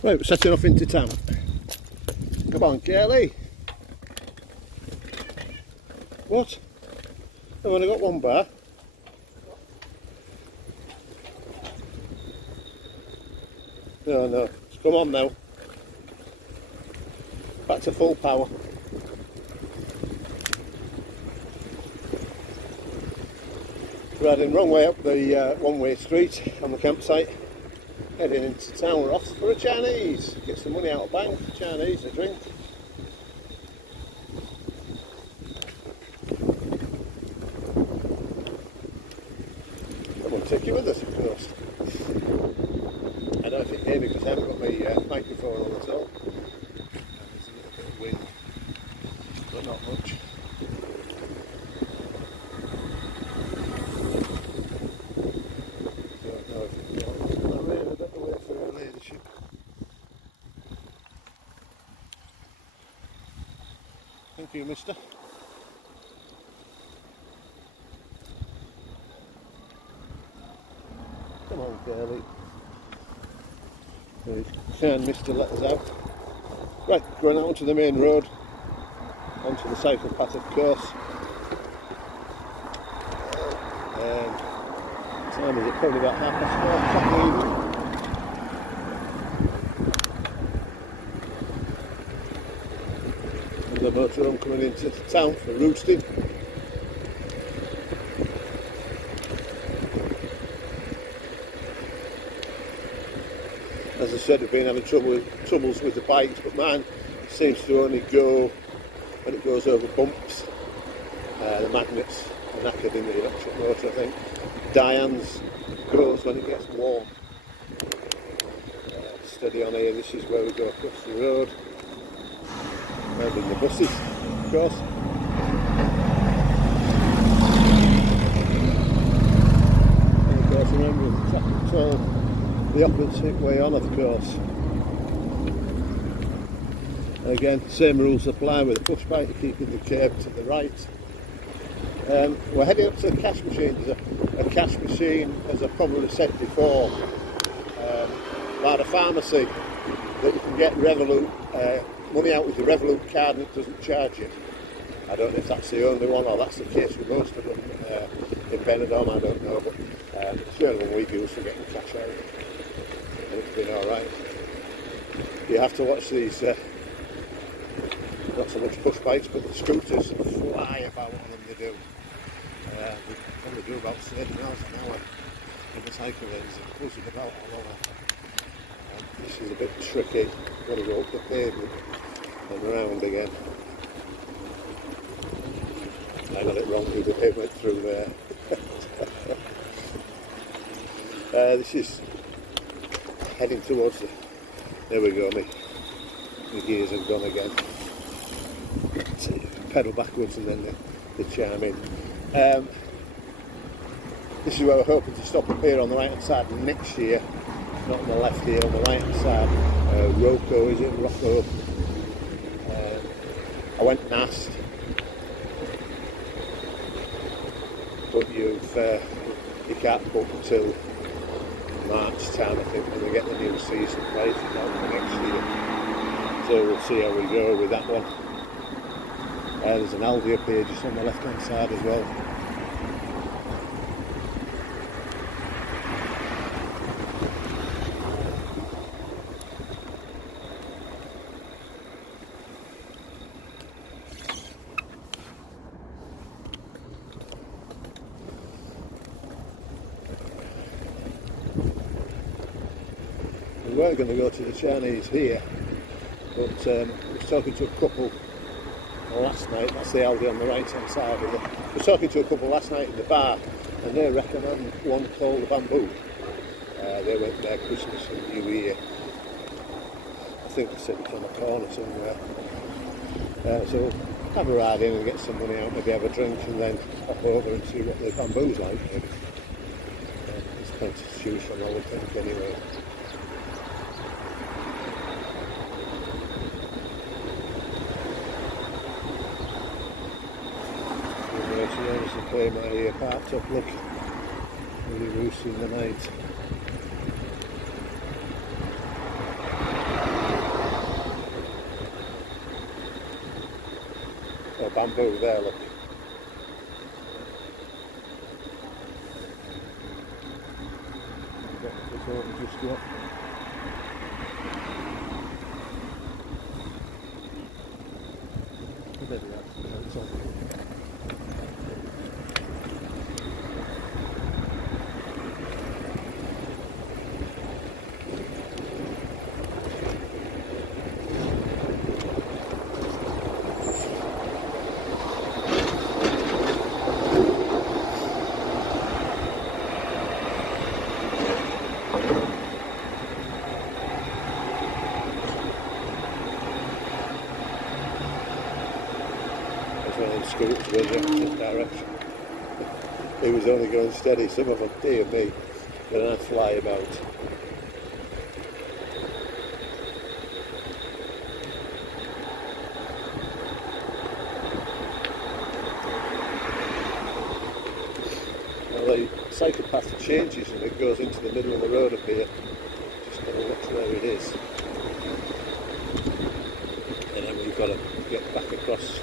Right, we're setting off into town. Come on, Kelly. What? I've only got one bar. No. Come on now. Back to full power. We're heading wrong way up the one-way street on the campsite. Heading into town. We're off for a Chinese. Get some money out of bank. Chinese, a drink. Come on, take you with us, of course. I don't know if you hear me because I haven't got my microphone on at all. There's a little bit of wind, but not much. Don't know if it's going to rain. I don't know where for her ladyship. Thank you, mister. Come on, Curly. Kind Mr. let us out. Right, going out onto the main road, onto the cycle path of course. Time is it? Probably about 4:30 in the evening. And the motorhome coming into town for roosting. As I said, we've been having troubles with the bikes, but mine seems to only go when it goes over bumps. The magnets are knackered in the electric motor, I think. Diane's goes when it gets warm. Steady on here, this is where we go across the road. Maybe the buses, of course. And of course, remember the traffic toll. The opposite way on, of course. Again, same rules apply with a push bike, keeping the curb to the right. We're heading up to the cash machine. There's a cash machine, as I've probably said before, by the pharmacy, that you can get Revolut money out with the Revolut card and it doesn't charge you. I don't know if that's the only one or that's the case with most of them in Benidorm, I don't know, but it's the only one we've used for getting cash out. And it's been alright. You have to watch these, not so much push bikes, but the scooters fly about on them, they do. They probably do about 30 miles an hour in the cycle lanes, it pulls it about all over. This is a bit tricky, got to go up the pavement and around again. I got it wrong with the pavement through there. This is heading towards the, there we go, my gears have gone again. Pedal backwards and then the chime in. This is where we're hoping to stop up here on the right hand side next year, not on the left here, on the right hand side. Rocco, is it? Rocco. I went and asked, but you can't book until March time, I think, when we get the new season prices out for next year. So we'll see how we go with that one. There's an Aldi up here just on the left hand side as well. We were going to go to the Chinese here, but I was talking to a couple last night. That's the Aldi on the right hand side of it. I was talking to a couple last night in the bar and they recommend one called the Bamboo. They went there Christmas and New Year. I think they said it's on a corner somewhere. So we'll have a ride in and get some money out, maybe have a drink and then hop over and see what the Bamboo's like. There's plenty to choose from, I would think, anyway. There's the play my here parked up, look, really loose in the night. bamboo there, look. It's open just yet. There we are. It's on. One of them scooters with the opposite direction. He was only going steady, some of them, dear me, but I fly about. Well, the cyclepath changes and it goes into the middle of the road up here. Just got to watch where it is. And then we've got to get back across.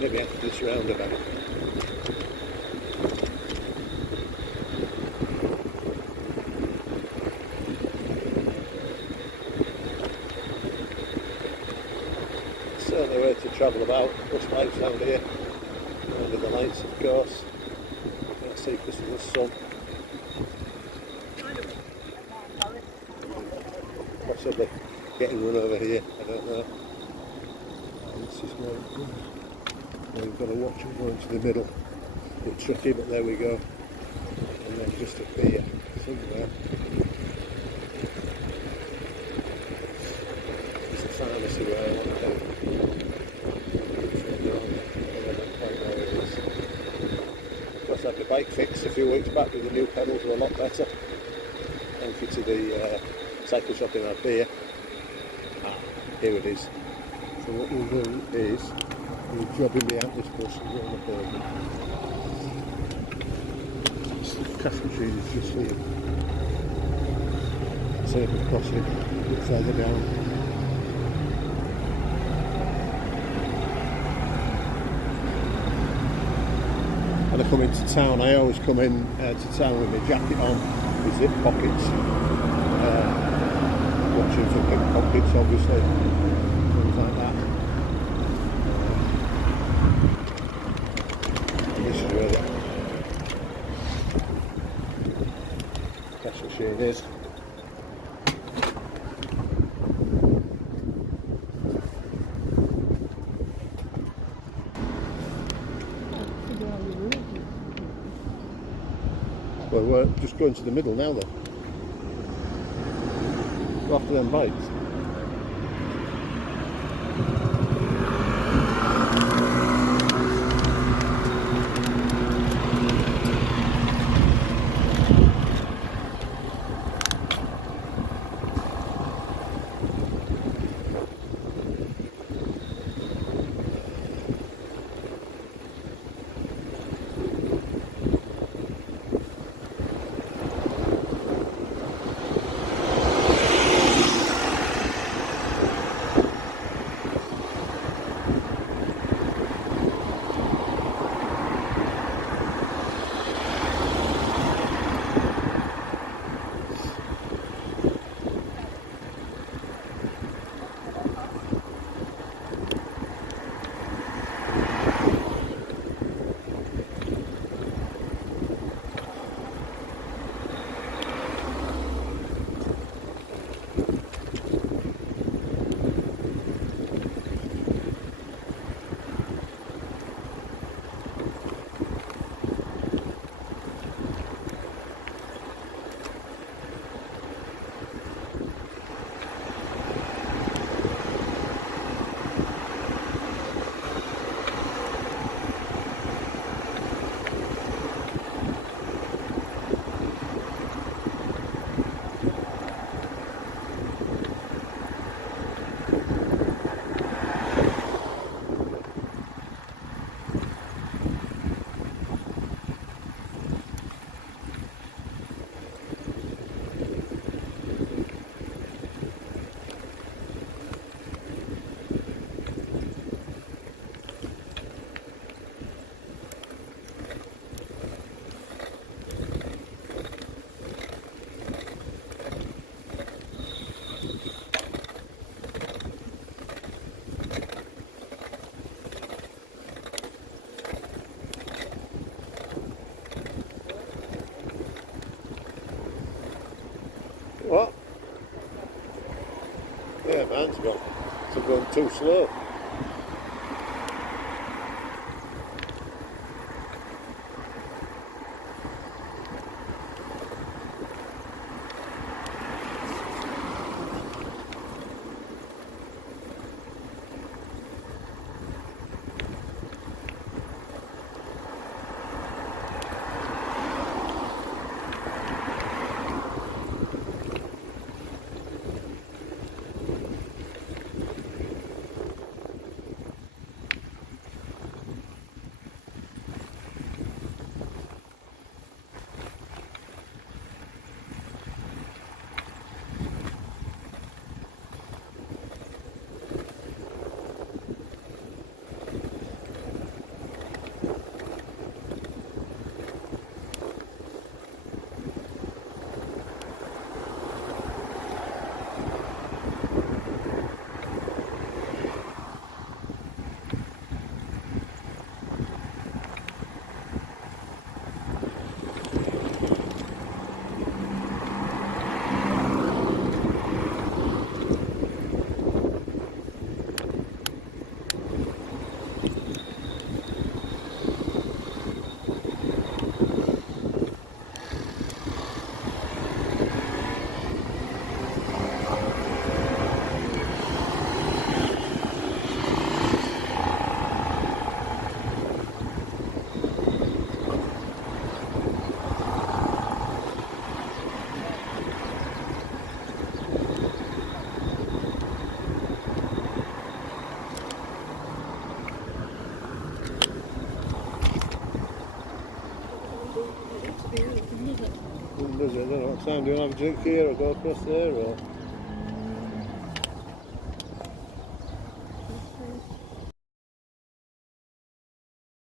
Maybe after this roundabout. Certainly a way to travel about. Bus lights down here. Under the lights, of course. Can't see because of the sun. Possibly getting run over here. I don't know. This is where it goes. We've got to watch it go into the middle. A bit tricky, but there we go. And then just up here, somewhere, there's a pharmacy where I want to go. I don't quite know where it is. Of course, I had the bike fixed a few weeks back with the new pedals were a lot better. Thank you to the cycle shop in Albania. Here it is. So what we'll do is we're jobbing me out this bus and go on the pavement. The cash machine is just here. See if it's crossing a bit further down. When I come into town, I always come in to town with my jacket on, with zip pockets. Watching for pickpockets, obviously. Things like that. This is where the cash machine is. Well, we're just going to the middle now then. Go after them bikes. What? Yeah, mine's gone. It's gone too slow. Does it? I don't know what time. Do you want to have a drink here or go across there or?